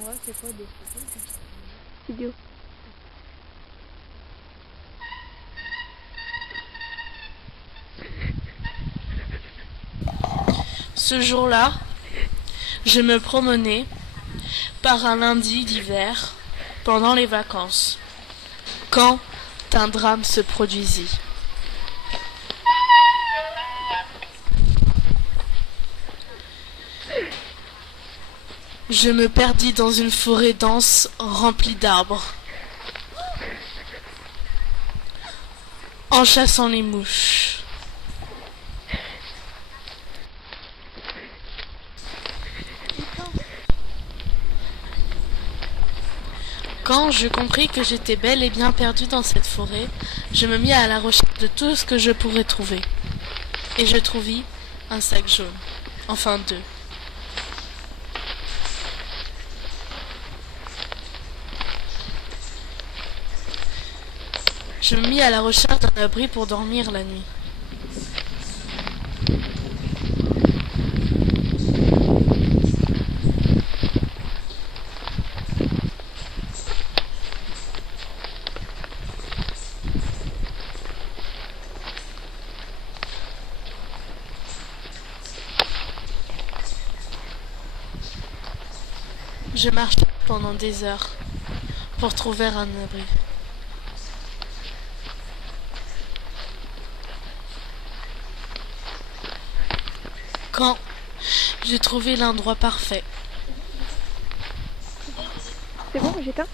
Ouais, c'est quoi des photos? Vidéo. Ce jour-là, je me promenais par un lundi d'hiver pendant les vacances, quand un drame se produisit. Je me perdis dans une forêt dense remplie d'arbres, en chassant les mouches. Quand je compris que j'étais bel et bien perdue dans cette forêt, je me mis à la recherche de tout ce que je pourrais trouver. Et je trouvai un sac jaune. Enfin deux. Je me mis à la recherche d'un abri pour dormir la nuit. Je marchais pendant des heures pour trouver un abri. Quand j'ai trouvé l'endroit parfait, C'est bon, j'éteins.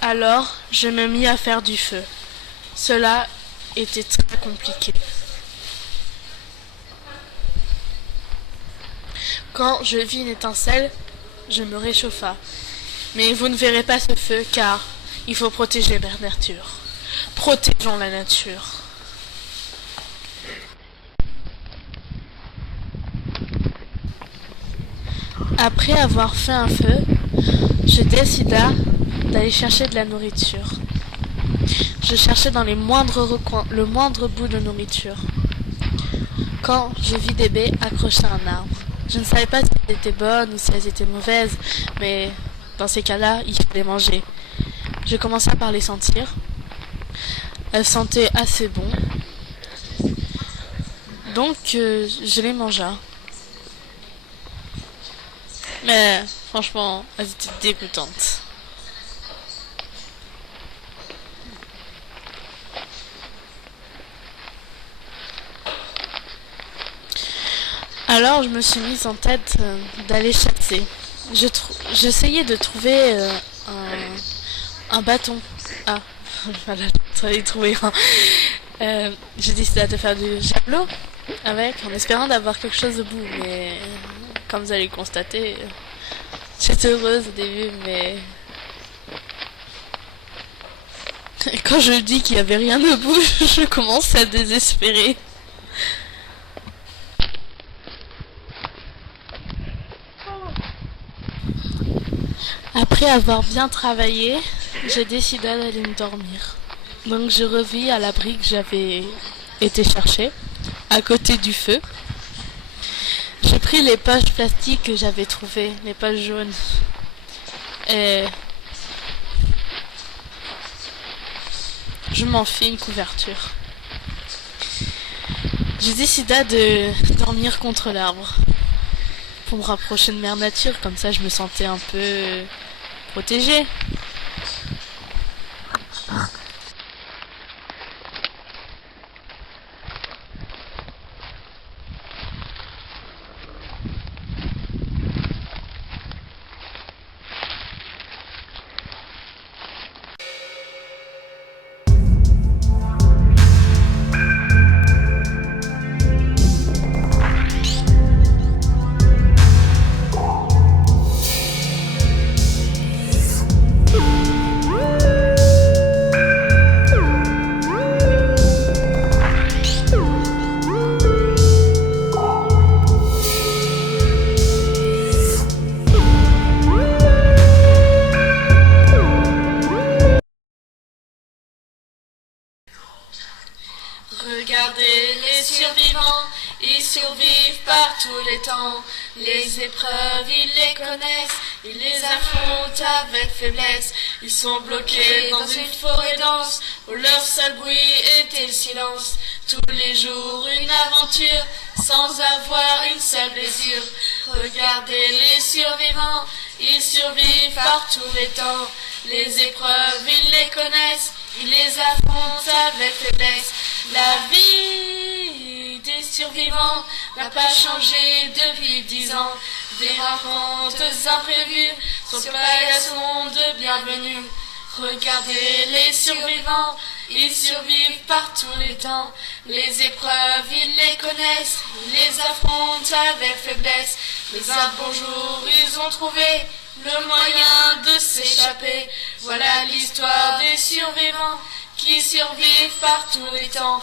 alors je me mis à faire du feu. Cela était très compliqué. Quand je vis une étincelle, je me réchauffa. Mais vous ne verrez pas ce feu car il faut protéger la nature. Protégeons la nature. Après avoir fait un feu, je décida d'aller chercher de la nourriture. Je cherchais dans les moindres recoins, le moindre bout de nourriture. Quand je vis des baies accrochées à un arbre. Je ne savais pas si elles étaient bonnes ou si elles étaient mauvaises, mais dans ces cas-là, il fallait manger. Je commençais par les sentir. Elles sentaient assez bon. Donc, je les mangea. Mais franchement, elles étaient dégoûtantes. Alors, je me suis mise en tête d'aller chasser. J'essayais de trouver un bâton. Ah, voilà, j'allais trouver un. J'ai décidé de faire du javelot avec, en espérant d'avoir quelque chose au bout. Mais comme vous allez le constater, j'étais heureuse au début, mais quand je dis qu'il n'y avait rien au bout, je commence à désespérer. Après avoir bien travaillé, j'ai décidé d'aller me dormir. Donc je revis à l'abri que j'avais été chercher, à côté du feu. J'ai pris les poches plastiques que j'avais trouvées, les poches jaunes. Et je m'en fis une couverture. J'ai décidé de dormir contre l'arbre pour me rapprocher de Mère Nature, comme ça je me sentais un peu protégée. Regardez les survivants Ils survivent par tous les temps. Les épreuves, ils les connaissent. Ils les affrontent avec faiblesse. Ils sont bloqués dans une forêt dense où leur seul bruit était le silence. Tous les jours une aventure sans avoir une seule blessure. Regardez les survivants, ils survivent par tous les temps. Les épreuves, ils les connaissent, ils les affrontent avec faiblesse. La vie des survivants n'a pas changé depuis 10 ans. Des rencontres imprévues sont paillasson de bienvenue. Regardez les survivants, ils survivent par tous les temps. Les épreuves, ils les connaissent, ils les affrontent avec faiblesse. Mais un bon jour, ils ont trouvé le moyen de s'échapper. Voilà l'histoire des survivants qui survivent par tous les temps.